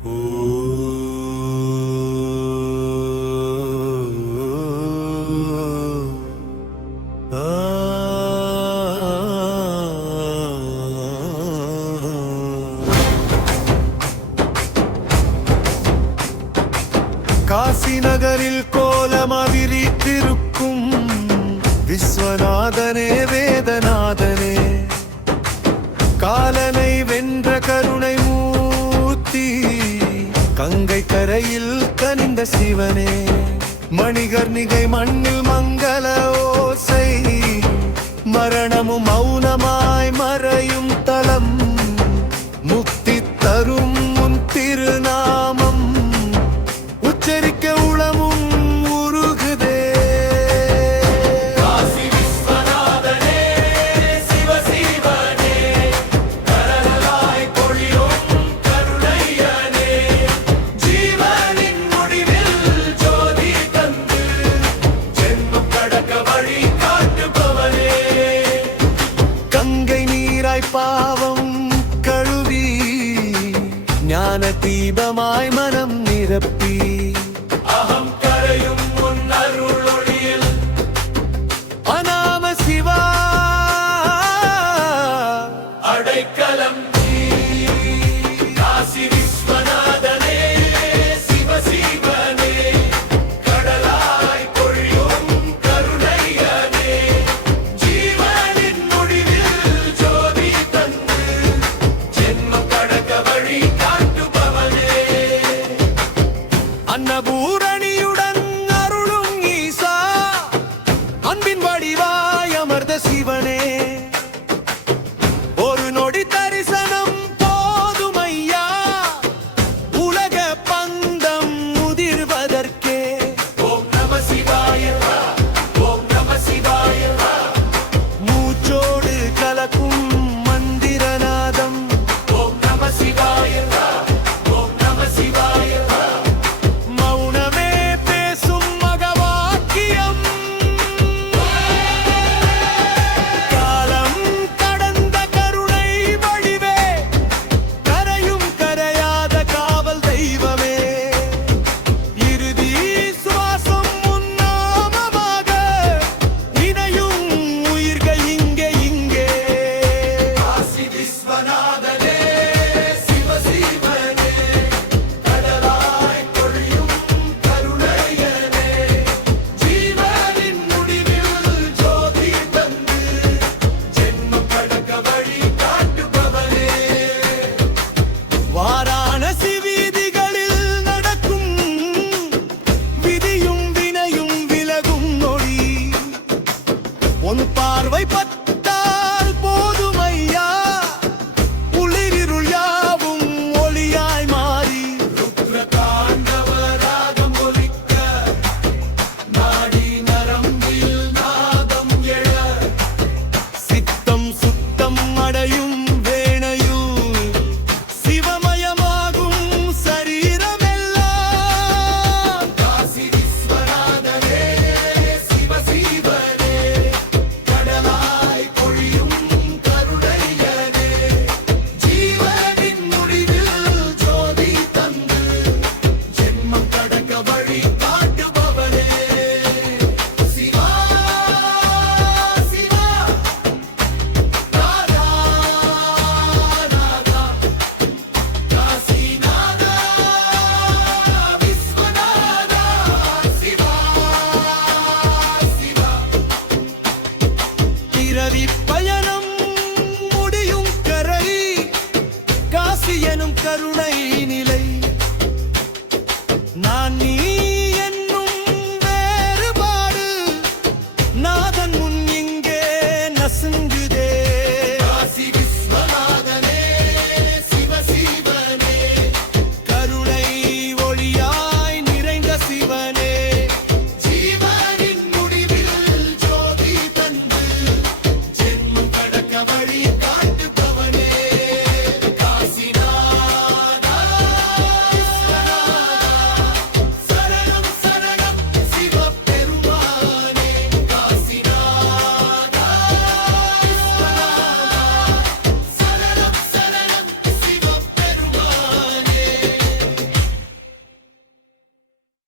காசி நகரில் கோலமவிரித்திருக்கும் விஸ்வநாதனே வேதநாதனே, காலனை வென்ற கருணை மூர்த்தி, கங்கை கரையில் கனிந்த சிவனே, மணிகர்ணிகை மண்ணில் மங்கள ஓசை, மரணமும் மௌனமாய் மறையும் தலம், முக்தி தரும் உன் திருநாமம் உச்சரிக்க உளமும் உருகுதே. காசி விஸ்வநாதனே சிவ சிவனே, கடலாய் பொழியும் கருணையனே, ஜீவனின் முடிவில் ஜோதி தந்து ஜென்மம் கடக்க வழி காட்டுபவனே, கங்கை நீராய் பாவம் கழுவி ஞான தீபமாய் மனம் நிரப்பி, அகம் கரையும் உன் அருளொளியில் அநாம சிவா அடைக்கலம் நீ. காசி விஸ்வநாதனே சிவ சிவனே, கடலாய் பொழியும் கருணையனே, ஜீவனின் முடிவில் ஜோதி தந்து ஜென்மம் கடக்க வழி காட்டுபவனே, அன்னபூரணியுடன் அருளும் ஈசா, அன்பின் வடிவாய் அமர்ந்த சிவனே, ஒரு நொடி தரிசனம் போதுமையா, உலக பந்தம் முதிர்வதற்கே. ஓம் நம சிவாய ஓம் நம சிவாய. மூச்சோடு கலக்கும் மந்திரநாதம், ஓம் நம சிவாய ஓம் நம சிவாய. மௌனமே பேசும் மகவாக்கியம், காலம் கடந்த கருணை வடிவே, கரையும் கரையாத காவல் தெய்வமே, இறுதி சுவாசம் உன்னாமமாக இணையும் உயிர்கள் இங்கே இங்கே. காசி விஸ்வநாதனே சிவ சிவனே, கடலாய் பொழியும் கருணையனே, ஜீவனின் முடிவில் ஜோதி தந்து ஜென்மம் கடக்க வழி காட்டுபவனே, வாராணசி வீதிகளில் நடக்கும் விதியும் வினையும் விலகும் நொடி, உன் பார்வை பட்டால் போதுமையா, உளிரிருள் யாவும் ஒளியாய் மாறி, ருத்ர தாண்டவராகம் ஒலிக்க, நாடி நரம்பில் நாதம் எழ, சித்தம் சுத்தம் அடையும் வேணையூர், சிவமயமாகும் சரீரமெல்லாம். காசி விஸ்வநாதனே சிவ சிவனே, கடலாய் பொழியும் கருணையனே, ஜீவனின் முடிவில் ஜோதி தந்து ஜென்மம் கடக்க வழி காட்டுபவனே, சிவா சிவா நாதா நாதா, காசிநாதா விஸ்வநாதா, சிவா சிவா. பிறவி பயணம் முடியும் கரை, காசி எனும் கருணை நிலை,